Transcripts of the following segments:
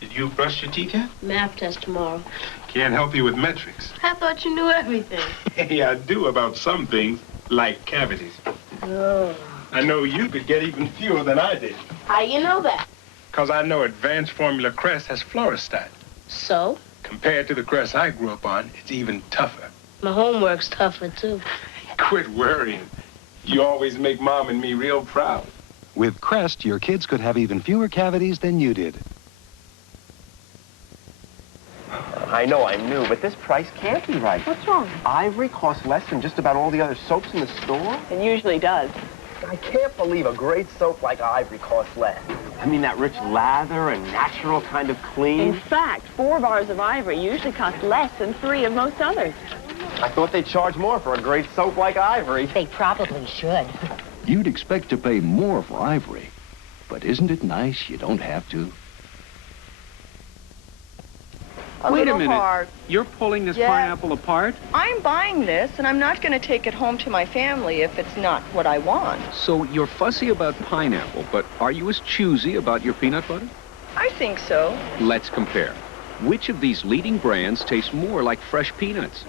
Did you brush your teeth yet? Math test tomorrow. Can't help you with metrics. I thought you knew everything. Hey, I do about some things, like cavities. Oh. I know you could get even fewer than I did. How you know that? Because I know Advanced Formula Crest has fluorostat. So? Compared to the crest I grew up on, it's even tougher. My homework's tougher, too. Quit worrying. You always make Mom and me real proud. With Crest, your kids could have even fewer cavities than you did. I know I'm new, but this price can't be right. What's wrong? Ivory costs less than just about all the other soaps in the store. It usually does. I can't believe a great soap like Ivory costs less. I mean, that rich lather and natural kind of clean. In fact, 4 bars of Ivory usually cost less than 3 of most others. I thought they'd charge more for a great soap like Ivory. They probably should. You'd expect to pay more for Ivory, but isn't it nice you don't have to? Wait a minute. Hard. You're pulling this Yeah. pineapple apart? I'm buying this, and I'm not going to take it home to my family if it's not what I want. So you're fussy about pineapple, but are you as choosy about your peanut butter? I think so. Let's compare. Which of these leading brands tastes more like fresh peanuts?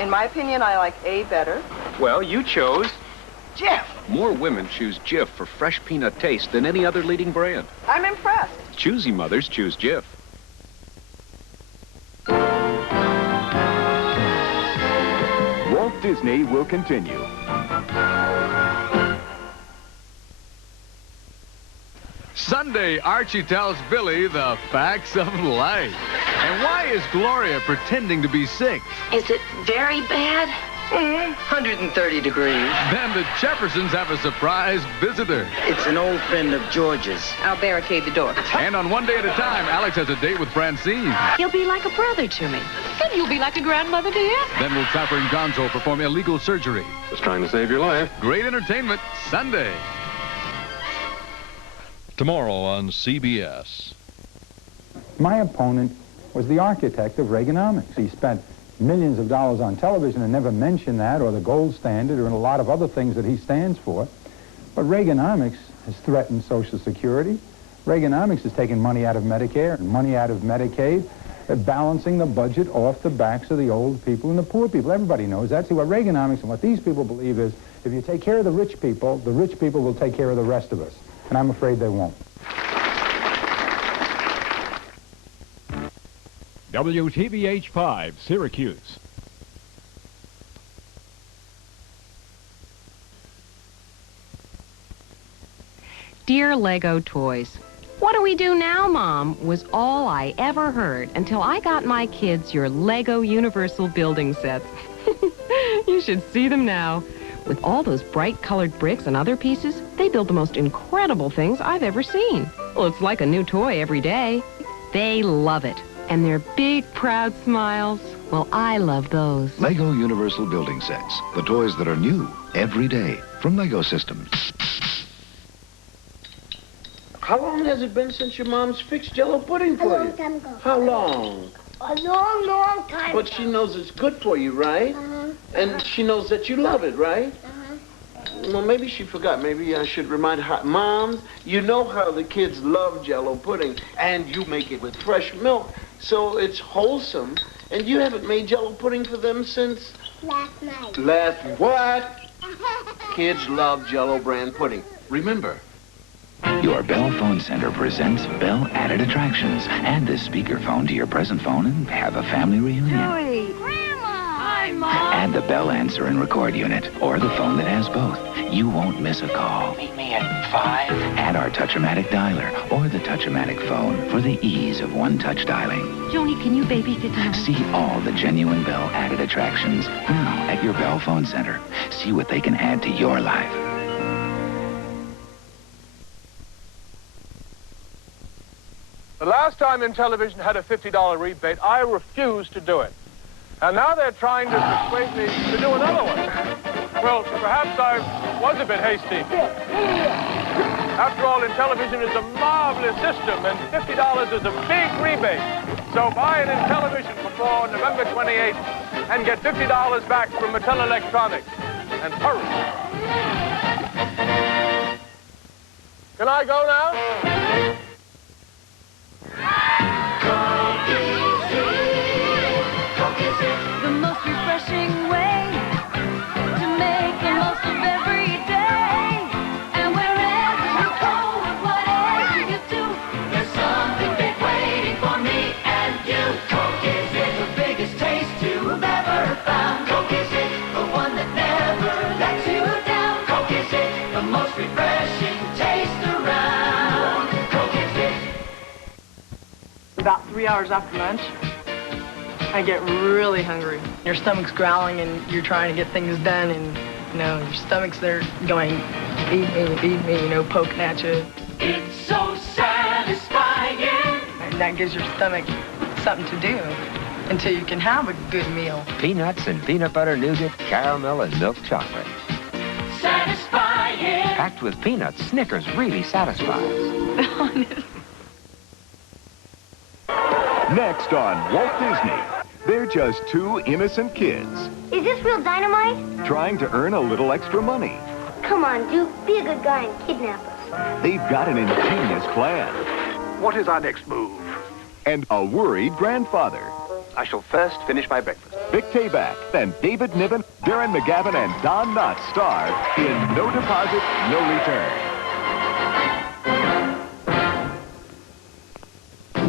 In my opinion, I like A better. Well, you chose Jif. More women choose Jif for fresh peanut taste than any other leading brand. I'm impressed. Choosy mothers choose Jif. Walt Disney will continue. Sunday, Archie tells Billy the facts of life. And why is Gloria pretending to be sick? Is it very bad? 130 degrees. Then the Jeffersons have a surprise visitor. It's an old friend of George's. I'll barricade the door. And on One Day at a Time, Alex has a date with Francine. He'll be like a brother to me. Then you'll be like a grandmother to him. Then will Trapper and Gonzo perform illegal surgery. Just trying to save your life. Great entertainment, Sunday. Tomorrow on CBS. My opponent was the architect of Reaganomics. He spent millions of dollars on television and never mentioned that, or the gold standard, or a lot of other things that he stands for. But Reaganomics has threatened Social Security. Reaganomics has taken money out of Medicare and money out of Medicaid, balancing the budget off the backs of the old people and the poor people. Everybody knows that. See, what Reaganomics and what these people believe is, if you take care of the rich people will take care of the rest of us. And I'm afraid they won't. WTVH-5, Syracuse. Dear Lego Toys, what do we do now, Mom? Was all I ever heard until I got my kids your Lego Universal building sets. You should see them now. With all those bright colored bricks and other pieces, they build the most incredible things I've ever seen. Well, it's like a new toy every day. They love it. And their big, proud smiles, well, I love those. Lego Universal Building Sets. The toys that are new every day from Lego Systems. How long has it been since your mom's fixed Jello pudding for you? A long time ago. How long? A long, long time But she knows it's good for you, right? And she knows that you love it, right? Well, maybe she forgot. Maybe I should remind her. Mom, you know how the kids love Jello pudding, and you make it with fresh milk, so it's wholesome. And you haven't made Jello pudding for them since? Last night. Last what? Kids love Jello brand pudding. Remember. Your Bell Phone Center presents Bell Added Attractions. Add this speakerphone to your present phone and have a family reunion. Joey. Grandma. Hi, Mom. Add the Bell answer and record unit, or the phone that has both. You won't miss a call. Meet me at 5. Add our Touch-O-Matic dialer, or the Touch-O-Matic phone, for the ease of one-touch dialing. Joni, can you babysit tonight? See all the genuine Bell Added Attractions now at your Bell Phone Center. See what they can add to your life. The last time Intellivision had a $50 rebate, I refused to do it. And now they're trying to persuade me to do another one. Well, perhaps I was a bit hasty. After all, Intellivision is a marvelous system, and $50 is a big rebate. So buy an Intellivision before November 28th and get $50 back from Mattel Electronics. And hurry. Can I go now? About 3 hours after lunch, I get really hungry. Your stomach's growling and you're trying to get things done, and you know, your stomach's there going, feed me, you know, poking at you. It's so satisfying. And that gives your stomach something to do until you can have a good meal. Peanuts and peanut butter nougat, caramel and milk chocolate. Satisfying. Packed with peanuts, Snickers really satisfies. Next on Walt Disney, they're just two innocent kids Is this real dynamite? trying to earn a little extra money. Come on, Duke. Be a good guy and kidnap us. They've got an ingenious plan. What is our next move? And a worried grandfather. I shall first finish my breakfast. Vic Tayback and David Niven, Darren McGavin, and Don Knotts star in No Deposit, No Return.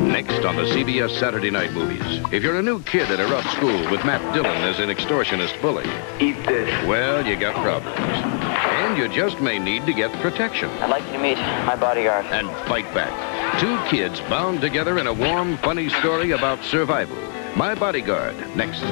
Next on the CBS Saturday Night Movies, if you're a new kid at a rough school with Matt Dillon as an extortionist bully, Eat this. well, you got problems. And you just may need to get protection I'd like you to meet my bodyguard. and fight back. Two kids bound together in a warm, funny story about survival. My Bodyguard, next.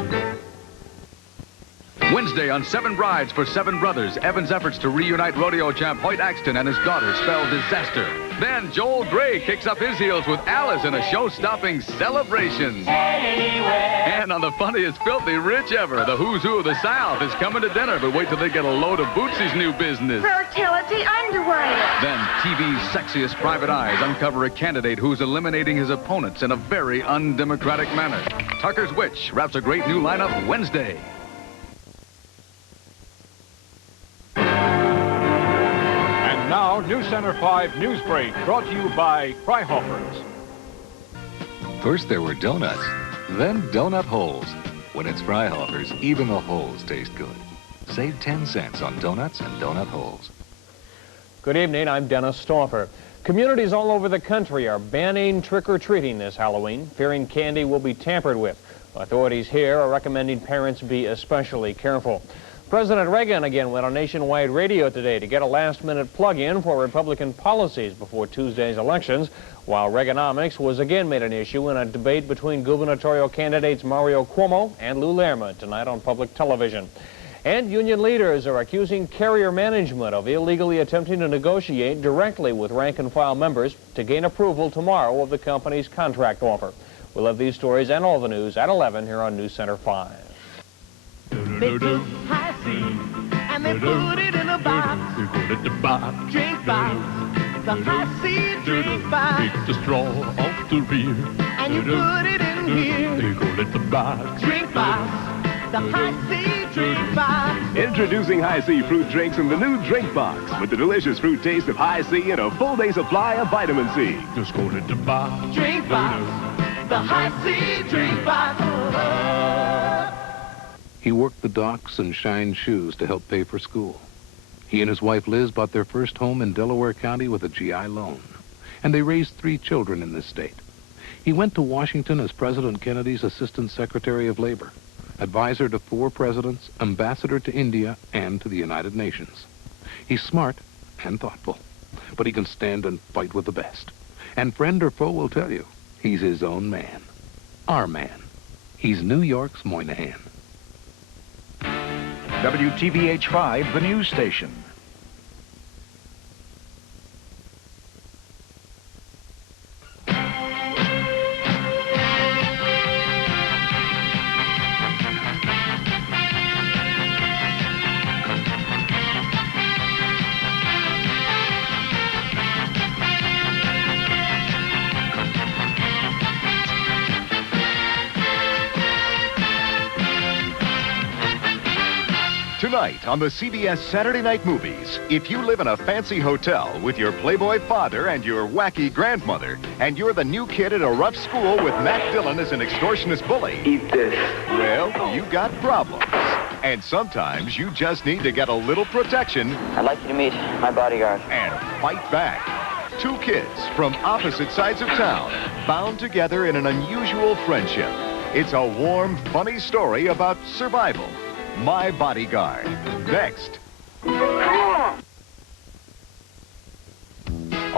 Wednesday on Seven Brides for Seven Brothers, Evan's efforts to reunite rodeo champ Hoyt Axton and his daughter spell disaster. Then Joel Grey kicks up his heels with Alice in a show-stopping celebration. And on the funniest filthy rich ever, the who's who of the South is coming to dinner, but wait till they get a load of Bootsy's new business. Fertility underwear. Then TV's sexiest private eyes uncover a candidate who's eliminating his opponents in a very undemocratic manner. Tucker's Witch wraps a great new lineup Wednesday. And now, News Center 5 News Break, brought to you by Freihofer's. First there were donuts, then donut holes. When it's Freihofer's, even the holes taste good. Save 10 cents on donuts and donut holes. Good evening, I'm Dennis Stauffer. Communities all over the country are banning trick-or-treating this Halloween, fearing candy will be tampered with. Authorities here are recommending parents be especially careful. President Reagan again went on nationwide radio today to get a last-minute plug-in for Republican policies before Tuesday's elections, while Reaganomics was again made an issue in a debate between gubernatorial candidates Mario Cuomo and Lou Lerma tonight on public television. And union leaders are accusing Carrier Management of illegally attempting to negotiate directly with rank-and-file members to gain approval tomorrow of the company's contract offer. We'll have these stories and all the news at 11 here on News Center 5. They took high C and they put it in a box. They put it in a box. Drink box. The high C drink box. Take the straw off the rear. And you put it in here. They call it the box. Drink box. The high C drink box. Introducing High C fruit drinks in the new drink box with the delicious fruit taste of High C and a full day supply of vitamin C. Just call it the box. Drink box. The high C drink box. He worked the docks and shined shoes to help pay for school. He and his wife Liz bought their first home in Delaware County with a GI loan. And they raised 3 children in this state. He went to Washington as President Kennedy's Assistant Secretary of Labor, advisor to 4 presidents, ambassador to India and to the United Nations. He's smart and thoughtful, but he can stand and fight with the best. And friend or foe will tell you, he's his own man. Our man. He's New York's Moynihan. WTVH-5, the news station. Tonight on the CBS Saturday Night Movies, if you live in a fancy hotel with your playboy father and your wacky grandmother, and you're the new kid at a rough school with Matt Dillon as an extortionist bully. Eat this. Well, you got problems. And sometimes you just need to get a little protection. I'd like you to meet my bodyguard. And fight back. 2 kids from opposite sides of town, bound together in an unusual friendship. It's a warm, funny story about survival. My Bodyguard. Next.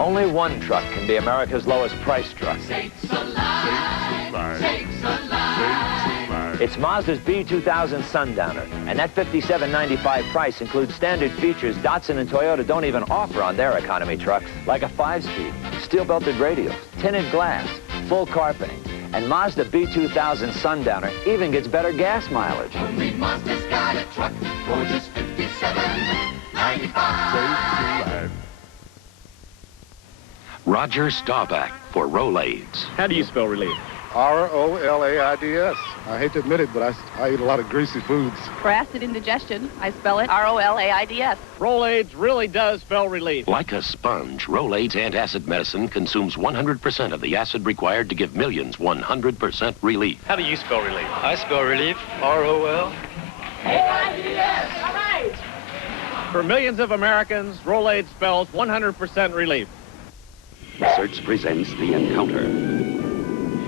Only one truck can be America's lowest price truck. It's Mazda's B2000 Sundowner, and that $57.95 price includes standard features Datsun and Toyota don't even offer on their economy trucks, like a 5-speed, steel-belted radials, tinted glass, full carpeting, and Mazda B2000 Sundowner even gets better gas mileage. Only Mazda's got a truck for just $57.95. Roger Staubach for Rolaids. How do you spell relief? R-O-L-A-I-D-S. I hate to admit it, but I eat a lot of greasy foods. For acid indigestion, I spell it R-O-L-A-I-D-S. Rolaids really does spell relief. Like a sponge, Rolaids antacid medicine consumes 100% of the acid required to give millions 100% relief. How do you spell relief? I spell relief R-O-L-A-I-D-S. All right. For millions of Americans, Rolaids spells 100% relief. Search presents The Encounter.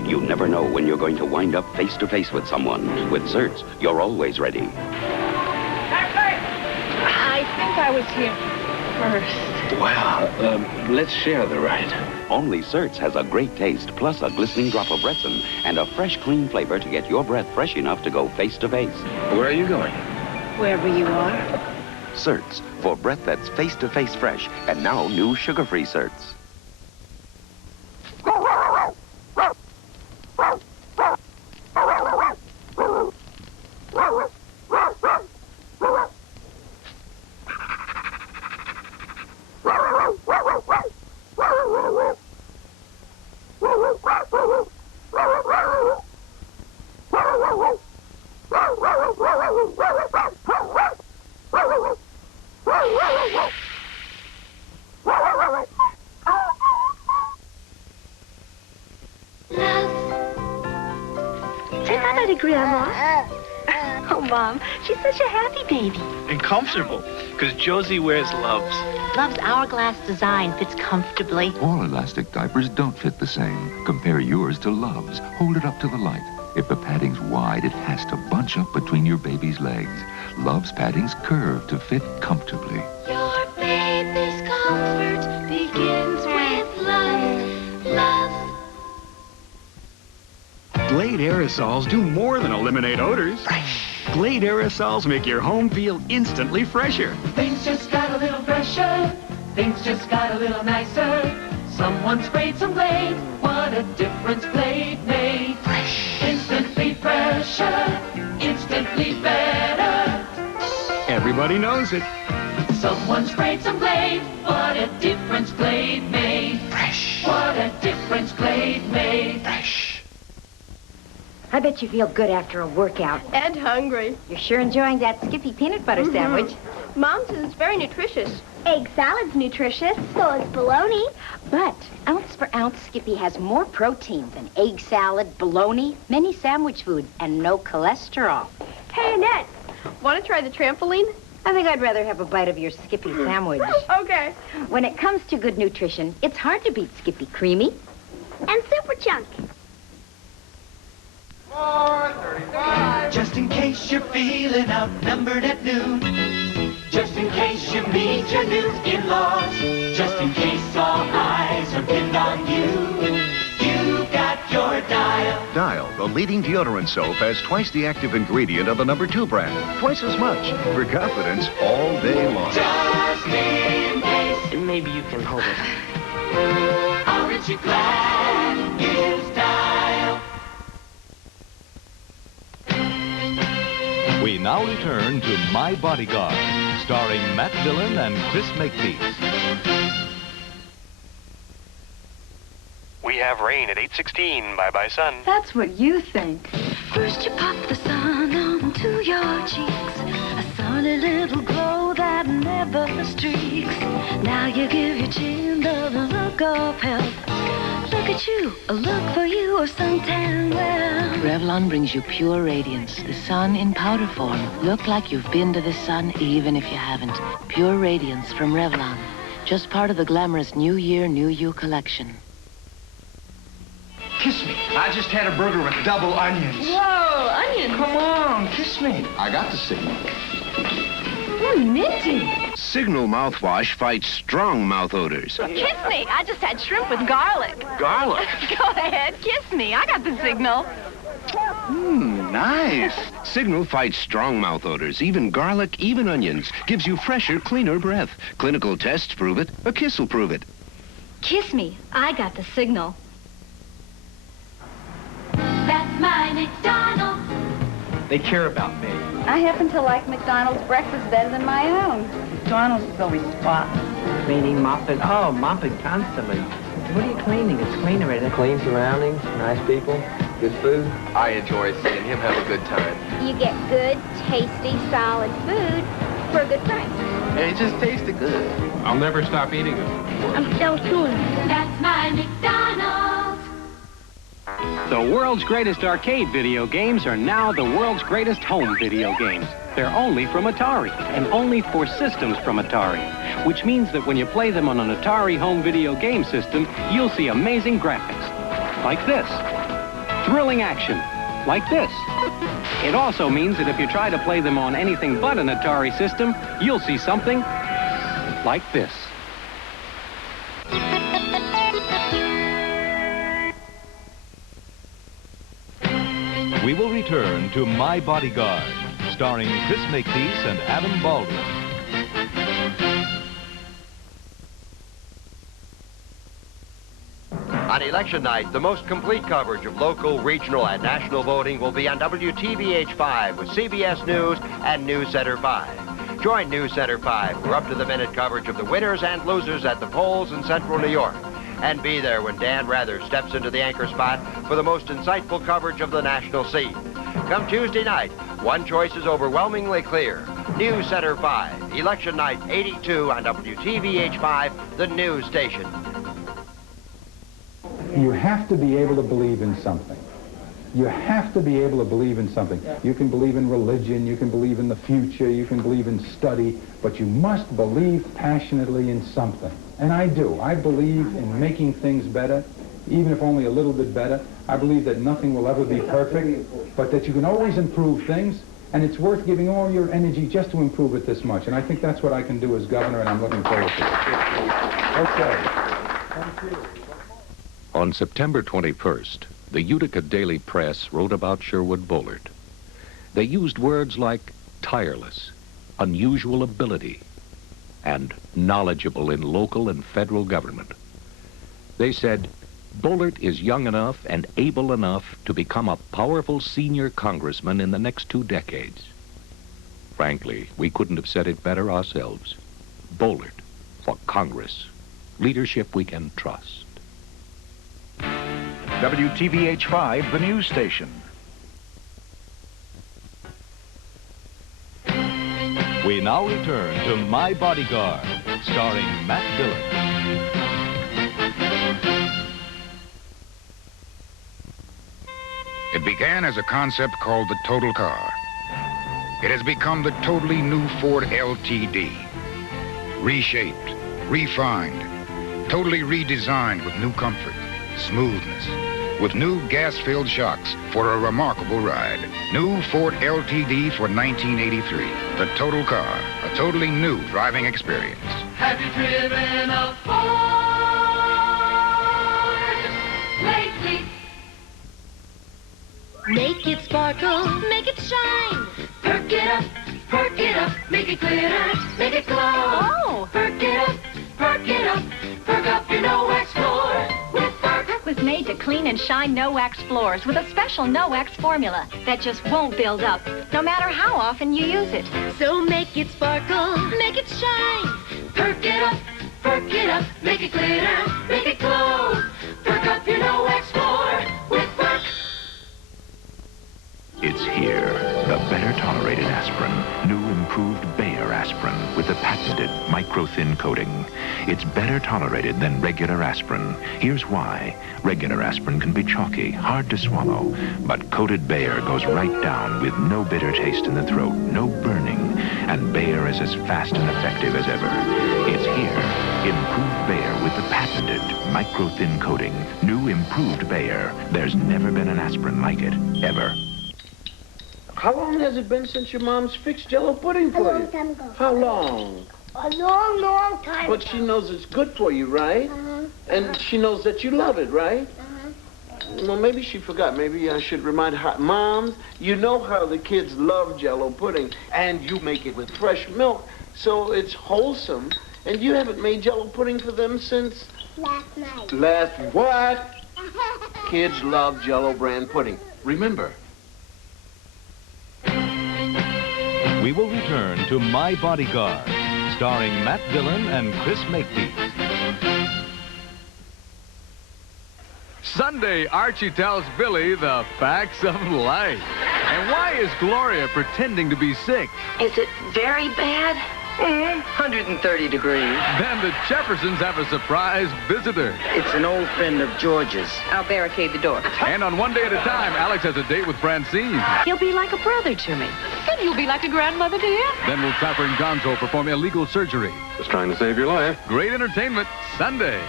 You never know when you're going to wind up face-to-face with someone. With Search, you're always ready. I think I was here first. Wow, let's share the ride. Only Search has a great taste, plus a glistening drop of resin, and a fresh, clean flavor to get your breath fresh enough to go face-to-face. Where are you going? Wherever you are. Search, for breath that's face-to-face fresh, and now new sugar-free Search. Say hi to Grandma. Oh, Mom, she's such a happy baby. And comfortable, because Josie wears Love's. Love's hourglass design fits comfortably. All elastic diapers don't fit the same. Compare yours to Love's. Hold it up to the light. If the padding's wide, it has to bunch up between your baby's legs. Love's padding's curve to fit comfortably. Your baby's comfort begins with love. Love. Glade aerosols do more than eliminate odors. Glade aerosols make your home feel instantly fresher. Things just got a little fresher. Things just got a little nicer. Someone sprayed some Glade. What a difference Glade made. Fresh. Instantly fresher. Instantly better. Everybody knows it. Someone sprayed some Glade. What a difference Glade made. Fresh. What a difference Glade made. Fresh. I bet you feel good after a workout. And hungry. You're sure enjoying that Skippy peanut butter sandwich. Mom says it's very nutritious. Egg salad's nutritious, so is bologna. But ounce for ounce, Skippy has more protein than egg salad, bologna, many sandwich foods, and no cholesterol. Hey, Annette, want to try the trampoline? I think I'd rather have a bite of your Skippy sandwich. Okay. When it comes to good nutrition, it's hard to beat Skippy Creamy and Super Chunk. 4:35. Just in case you're feeling outnumbered at noon. Just in case you meet your new in-laws. Just in case all eyes are pinned on you. You got your Dial. Dial, the leading deodorant soap, has twice the active ingredient of the #2 brand. Twice as much. For confidence all day long. Just in case. Maybe you can hold it. Aren't you glad? Use Dial. We now return to My Bodyguard, starring Matt Dillon and Chris Makepeace. We have rain at 8:16. Bye-bye, sun. That's what you think. First you pop the sun onto your cheeks. A sunny little glow that never streaks. Now you give your chin the look of health. Look at you, a look for you or suntan well. Revlon brings you pure radiance. The sun in powder form. Look like you've been to the sun even if you haven't. Pure radiance from Revlon. Just part of the glamorous New Year, New You collection. Kiss me. I just had a burger with double onions. Whoa, onions. Come on, kiss me. I got to see. minty. Signal mouthwash fights strong mouth odors. Kiss me. I just had shrimp with garlic. Garlic? Go ahead, kiss me. I got the signal. Nice. Signal fights strong mouth odors, even garlic, even onions. Gives you fresher, cleaner breath. Clinical tests prove it. A kiss will prove it. Kiss me. I got the signal. That's my McDonald's. They care about me. I happen to like McDonald's breakfast better than my own. McDonald's is always spotless. Cleaning, mopping. Oh, mopping constantly. What are you cleaning? It's clean already. Clean surroundings, nice people, good food. I enjoy seeing him have a good time. You get good, tasty, solid food for a good price. And it just tasted good. I'll never stop eating it. I'm so soon. That's my McDonald's. The world's greatest arcade video games are now the world's greatest home video games. They're only from Atari, and only for systems from Atari, which means that when you play them on an Atari home video game system, you'll see amazing graphics, like this. Thrilling action, like this. It also means that if you try to play them on anything but an Atari system, you'll see something like this. We will return to My Bodyguard, starring Chris Makepeace and Adam Baldwin. On election night, the most complete coverage of local, regional, and national voting will be on WTVH-5 with CBS News and News Center 5. Join News Center 5 for up-to-the-minute coverage of the winners and losers at the polls in central New York. And be there when Dan Rather steps into the anchor spot for the most insightful coverage of the national scene. Come Tuesday night, one choice is overwhelmingly clear. News Center 5, Election Night 82 on WTVH-5, the news station. You have to be able to believe in something. You have to be able to believe in something. You can believe in religion, you can believe in the future, you can believe in study, but you must believe passionately in something. And I do. I believe in making things better, even if only a little bit better. I believe that nothing will ever be perfect, but that you can always improve things, and it's worth giving all your energy just to improve it this much. And I think that's what I can do as governor, and I'm looking forward to it. Okay. Thank you. On September 21st, the Utica Daily Press wrote about Sherwood Bullard. They used words like tireless, unusual ability, and knowledgeable in local and federal government. They said, Bullard is young enough and able enough to become a powerful senior congressman in the next 2 decades. Frankly, we couldn't have said it better ourselves. Bullard for Congress. Leadership we can trust. WTVH-5, the news station. We now return to My Bodyguard, starring Matt Dillon. It began as a concept called the total car. It has become the totally new Ford LTD. Reshaped, refined, totally redesigned with new comfort, smoothness, with new gas-filled shocks for a remarkable ride. New Ford LTD for 1983. The total car, a totally new driving experience. Have you driven a Ford lately? Make it sparkle, make it shine. Perk it up, make it glitter, make it glow. Oh! Perk it up, perk up your no-wax floor with Perk. Perk was made to clean and shine no-wax floors with a special no-wax formula that just won't build up, no matter how often you use it. So make it sparkle, make it shine. Perk it up, make it glitter, make it glow. Perk up your no-wax floor with Perk. It's here, the better tolerated aspirin, new improved Bayer aspirin with the patented micro-thin coating. It's better tolerated than regular aspirin. Here's why. Regular aspirin can be chalky, hard to swallow, but coated Bayer goes right down with no bitter taste in the throat, no burning, and Bayer is as fast and effective as ever. It's here, improved Bayer with the patented micro-thin coating, new improved Bayer. There's never been an aspirin like it, ever. How long has it been since your mom's fixed Jello pudding for you? A long time ago. How long? A long, long time But she knows it's good for you, right? And she knows that you love it, right? Well, maybe she forgot. Maybe I should remind her. Moms, you know how the kids love Jello pudding, and you make it with fresh milk, so it's wholesome. And you haven't made Jello pudding for them since? Last night. Last what? Kids love Jello brand pudding. Remember. We will return to My Bodyguard, starring Matt Dillon and Chris Makepeace. Sunday, Archie tells Billy the facts of life. And why is Gloria pretending to be sick? Is it very bad? 130 degrees. Then the Jeffersons have a surprise visitor. It's an old friend of George's. I'll barricade the door. And on One Day at a Time, Alex has a date with Francine. He'll be like a brother to me. And you'll be like a grandmother to him. Then will Trapper and Gonzo perform illegal surgery. Just trying to save your life. Great entertainment, Sunday.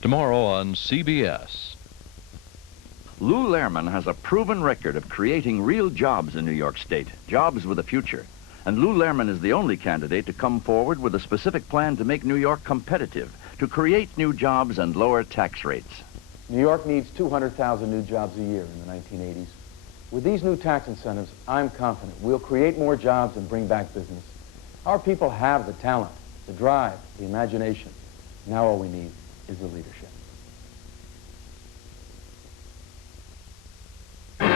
Tomorrow on CBS. Lou Lehrman has a proven record of creating real jobs in New York State, jobs with a future. And Lou Lehrman is the only candidate to come forward with a specific plan to make New York competitive, to create new jobs and lower tax rates. New York needs 200,000 new jobs a year in the 1980s. With these new tax incentives, I'm confident we'll create more jobs and bring back business. Our people have the talent, the drive, the imagination. Now all we need is the leadership. And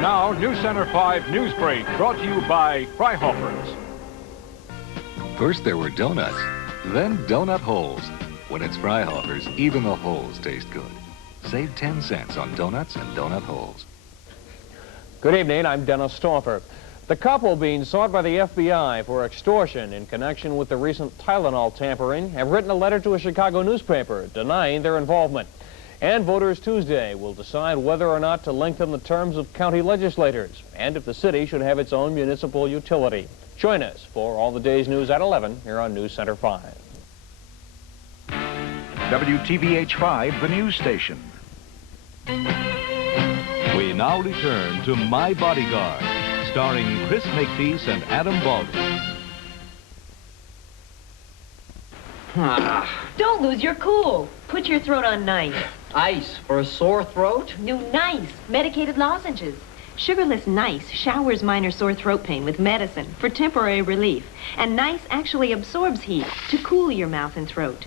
now, News Center 5 News Break, brought to you by Freihofer's. First there were donuts, then donut holes. When it's Freihofer's, even the holes taste good. Save 10 cents on donuts and donut holes. Good evening, I'm Dennis Stauffer. The couple being sought by the FBI for extortion in connection with the recent Tylenol tampering have written a letter to a Chicago newspaper denying their involvement. And voters Tuesday will decide whether or not to lengthen the terms of county legislators and if the city should have its own municipal utility. Join us for all the day's news at 11 here on News Center 5. WTVH-5, the news station. We now return to My Bodyguard, starring Chris Makepeace and Adam Baldwin. Don't lose your cool. Put your throat on Nice. Ice for a sore throat? New Nice medicated lozenges. Sugarless Nice showers minor sore throat pain with medicine for temporary relief. And Nice actually absorbs heat to cool your mouth and throat.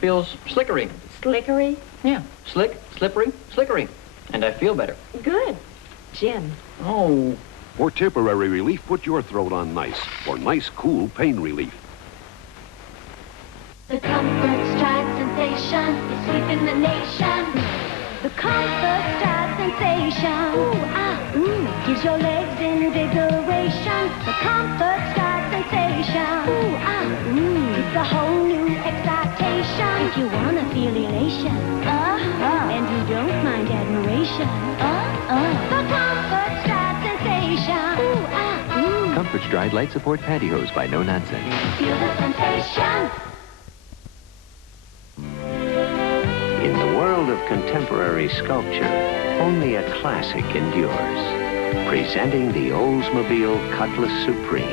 Feels slickery. Slickery? Yeah, slick, slippery, slickery. And I feel better. Good. Jim. Oh. For temporary relief, put your throat on Nice. For nice, cool pain relief. The Comfort Stride sensation is sweeping the nation. The Comfort Stride sensation. Gives your legs invigoration. The Comfort Stride sensation. It's a whole new excitation. If you want to feel elation. And you don't mind admiration. The Comfort Stride sensation. Comfort Stride Light Support Pantyhose by No Nonsense. Feel the sensation. In the world of contemporary sculpture, only a classic endures. Presenting the Oldsmobile Cutlass Supreme.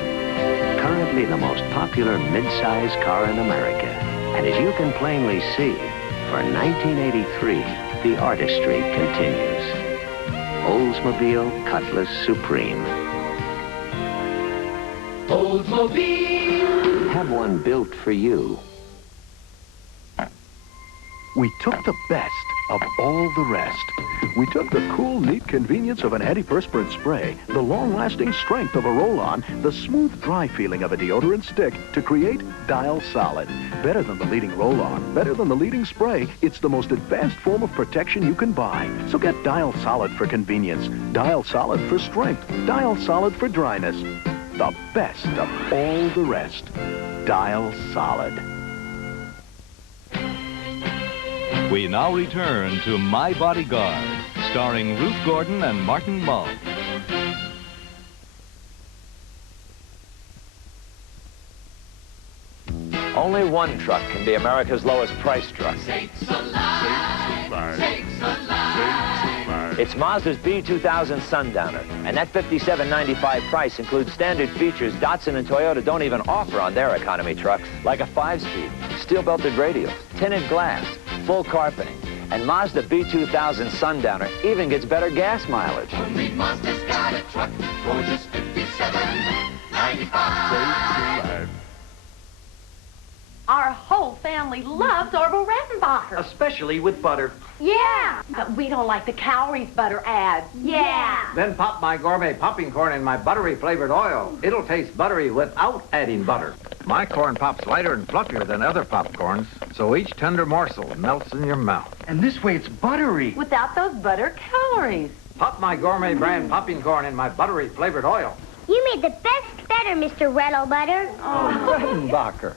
Currently the most popular mid-size car in America. And as you can plainly see, for 1983, the artistry continues. Oldsmobile Cutlass Supreme. Oldsmobile! Have one built for you. We took the best of all the rest. We took the cool, neat convenience of an antiperspirant spray, the long-lasting strength of a roll-on, the smooth, dry feeling of a deodorant stick to create Dial Solid. Better than the leading roll-on, better than the leading spray, it's the most advanced form of protection you can buy. So get Dial Solid for convenience, Dial Solid for strength, Dial Solid for dryness. The best of all the rest. Dial Solid. We now return to My Bodyguard, starring Ruth Gordon and Martin Mull. Only Only one truck can be America's lowest price truck. It's Mazda's B2000 Sundowner, and that $57.95 price includes standard features Datsun and Toyota don't even offer on their economy trucks, like a 5-speed, steel-belted radials, tinted glass, full carpeting, and Mazda B2000 Sundowner even gets better gas mileage. Only Mazda's got a truck for just $57.95. Our whole family loves Orville Redenbacher. Especially with butter. Yeah, but we don't like the calories butter adds. Yeah. Then pop my gourmet popping corn in my buttery flavored oil. It'll taste buttery without adding butter. My corn pops lighter and fluffier than other popcorns, so each tender morsel melts in your mouth. And this way it's buttery. Without those butter calories. Pop my gourmet brand popping corn in my buttery flavored oil. You made the best better, Mr. Rettle Butter. Oh, Redenbacher.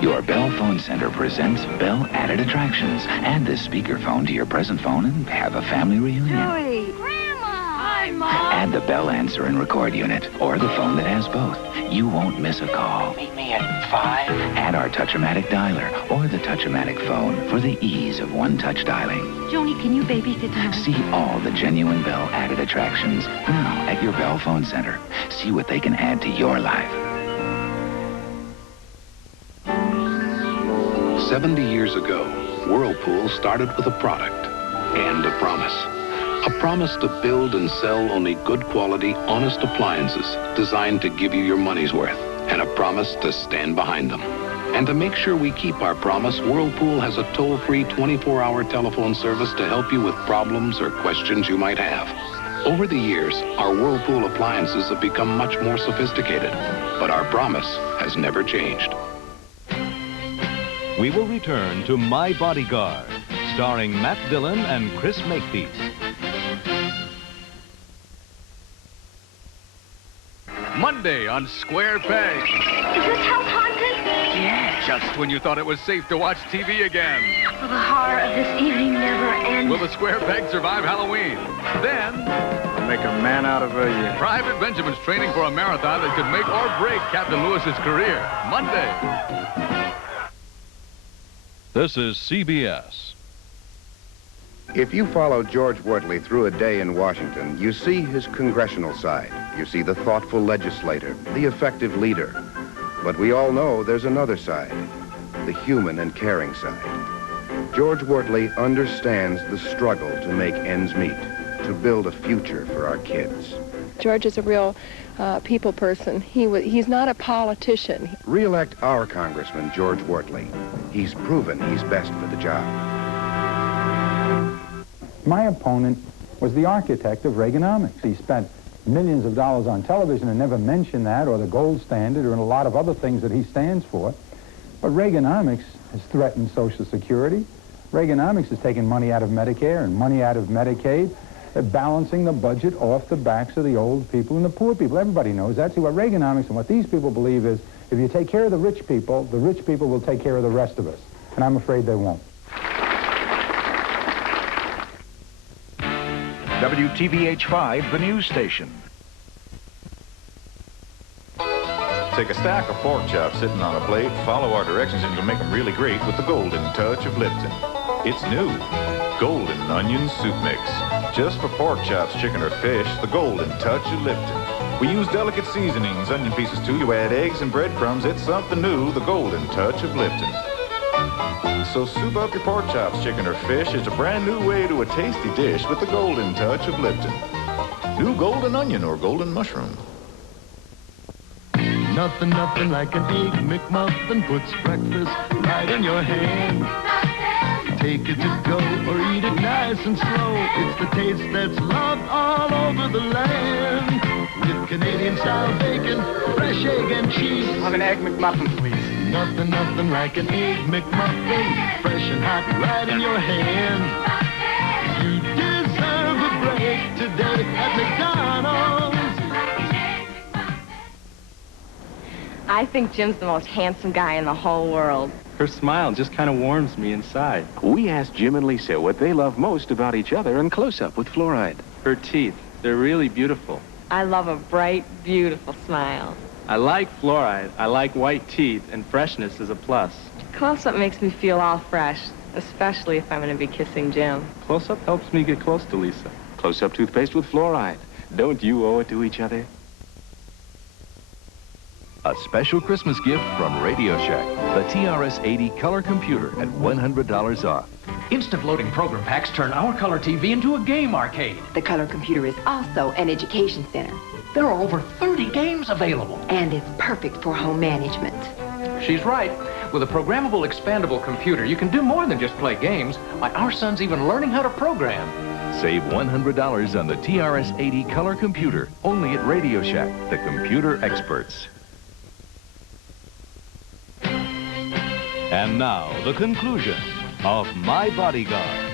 Your Bell Phone Center presents Bell Added Attractions. Add this speakerphone to your present phone and have a family reunion. Joey. Grandma. Hi, Mom. Add the Bell answer and record unit, or the phone that has both. You won't miss a call. Meet me at 5. Add our Touch-O-Matic dialer or the Touch-O-Matic phone for the ease of one-touch dialing. Joni, can you babysit tonight? See all the genuine Bell Added Attractions now at your Bell Phone Center. See what they can add to your life. 70 years ago, Whirlpool started with a product and a promise. A promise to build and sell only good quality, honest appliances designed to give you your money's worth, and a promise to stand behind them. And to make sure we keep our promise, Whirlpool has a toll-free 24-hour telephone service to help you with problems or questions you might have. Over the years, our Whirlpool appliances have become much more sophisticated, but our promise has never changed. We will return to My Bodyguard, starring Matt Dillon and Chris Makepeace. Monday on Square Peg. Is this house haunted? Yeah. Just when you thought it was safe to watch TV again. Will the horror of this evening never end? Will the Square Peg survive Halloween? Then, Make a man out of you. Private Benjamin's training for a marathon that could make or break Captain Lewis's career. Monday. This is CBS. If you follow George Wortley through a day in Washington, you see his congressional side. You see the thoughtful legislator, the effective leader. But we all know there's another side, the human and caring side. George Wortley understands the struggle to make ends meet, to build a future for our kids. George is a real people person. He's not a politician. Re-elect our Congressman, George Wortley. He's proven he's best for the job. My opponent was the architect of Reaganomics. He spent millions of dollars on television and never mentioned that, or the gold standard, or a lot of other things that he stands for. But Reaganomics has threatened Social Security. Reaganomics has taken money out of Medicare and money out of Medicaid, balancing the budget off the backs of the old people and the poor people. Everybody knows that. See, what Reaganomics and what these people believe is, if you take care of the rich people will take care of the rest of us. And I'm afraid they won't. WTVH-5, the news station. Take a stack of pork chops sitting on a plate, follow our directions, and you'll make them really great with the golden touch of Lipton. It's new. Golden Onion Soup Mix. Just for pork chops, chicken, or fish, the golden touch of Lipton. We use delicate seasonings, onion pieces too. You add eggs and breadcrumbs. It's something new, the golden touch of Lipton. So soup up your pork chops, chicken, or fish. It's a brand new way to a tasty dish with the golden touch of Lipton. New golden onion or golden mushroom. Nothing like an egg McMuffin puts breakfast right in your hand. Take it to go or eat it nice and slow. It's the taste that's loved all over the land. With Canadian-style bacon, fresh egg and cheese. Have an egg McMuffin, please. Nothing like an egg McMuffin, fresh and hot right in your hand. You deserve a break today at McDonald's. I think Jim's the most handsome guy in the whole world. Her smile just kind of warms me inside. We asked Jim and Lisa what they love most about each other in Close-Up with Fluoride. Her teeth, they're really beautiful. I love a bright, beautiful smile. I like fluoride. I like white teeth, and freshness is a plus. Close-up makes me feel all fresh, especially if I'm going to be kissing Jim. Close-up helps me get close to Lisa. Close-up toothpaste with fluoride. Don't you owe it to each other? A special Christmas gift from Radio Shack. The TRS-80 color computer at $100 off. Instant loading program packs turn our color TV into a game arcade. The color computer is also an education center. There are over 30 games available. And it's perfect for home management. She's right. With a programmable, expandable computer, you can do more than just play games. Why, our son's even learning how to program. Save $100 on the TRS-80 color computer, only at Radio Shack, the computer experts. And now, the conclusion of My Bodyguard.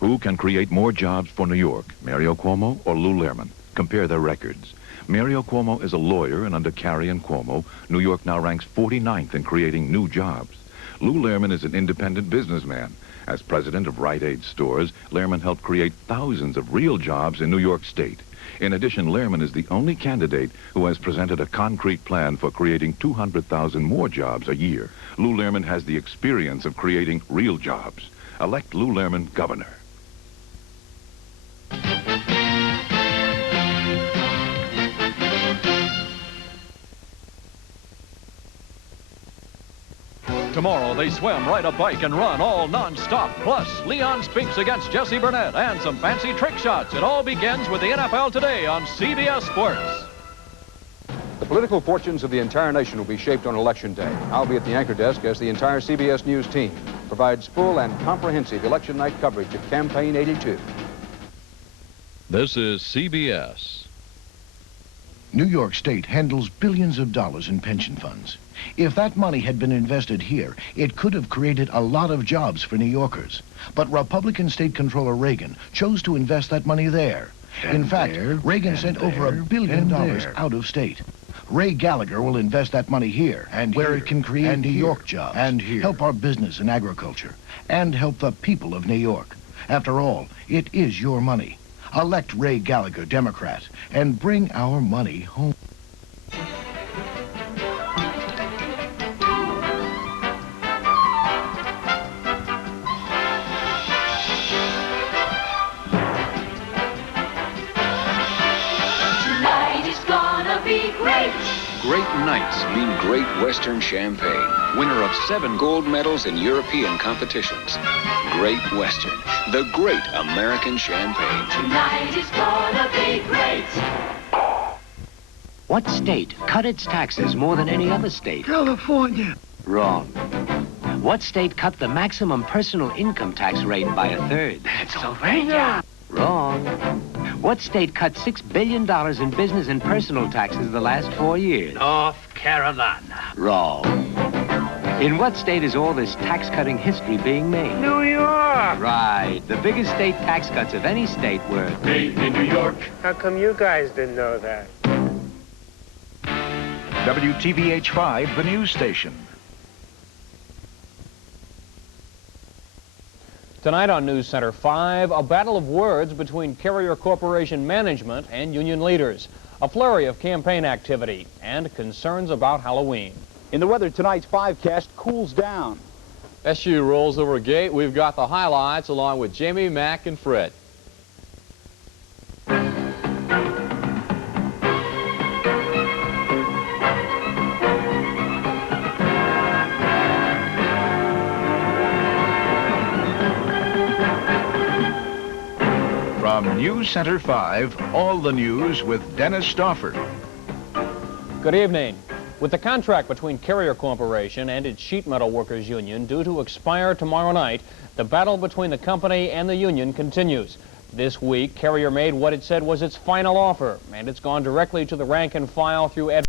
Who can create more jobs for New York, Mario Cuomo or Lou Lehrman? Compare their records. Mario Cuomo is a lawyer, and under Carey and Cuomo, New York now ranks 49th in creating new jobs. Lou Lehrman is an independent businessman. As president of Rite Aid stores, Lehrman helped create thousands of real jobs in New York State. In addition, Lehrman is the only candidate who has presented a concrete plan for creating 200,000 more jobs a year. Lou Lehrman has the experience of creating real jobs. Elect Lou Lehrman governor. Tomorrow, they swim, ride a bike, and run all non-stop. Plus, Leon speaks against Jesse Burnett and some fancy trick shots. It all begins with the NFL Today on CBS Sports. The political fortunes of the entire nation will be shaped on Election Day. I'll be at the anchor desk as the entire CBS News team provides full and comprehensive election night coverage of Campaign 82. This is CBS. New York State handles billions of dollars in pension funds. If that money had been invested here, it could have created a lot of jobs for New Yorkers. But Republican State Controller Reagan chose to invest that money there. In fact, Reagan sent over $1 billion out of state. Ray Gallagher will invest that money here, and where it can create New York jobs, and help our business and agriculture, and help the people of New York. After all, it is your money. Elect Ray Gallagher, Democrat, and bring our money home. Tonight is gonna be great. Great nights mean Great Western Champagne, winner of 7 gold medals in European competitions. Great Western, the great American champagne. Tonight is gonna be great. What state cut its taxes more than any other state? California. Wrong. What state cut the maximum personal income tax rate by 1/3? Pennsylvania. Wrong. What state cut $6 billion in business and personal taxes the last 4 years? North Carolina. Wrong. In what state is all this tax-cutting history being made? New York. Right. The biggest state tax cuts of any state were Made in New York. How come you guys didn't know that? WTVH-5, the news station. Tonight on News Center 5, a battle of words between Carrier Corporation management and union leaders, a flurry of campaign activity, and concerns about Halloween. In the weather, tonight's 5cast cools down. SU rolls over a gate. We've got the highlights along with Jamie, Mac, and Fred. From News Center 5, all the news with Dennis Stauffer. Good evening. With the contract between Carrier Corporation and its sheet metal workers union due to expire tomorrow night, the battle between the company and the union continues. This week, Carrier made what it said was its final offer, and it's gone directly to the rank and file through Ed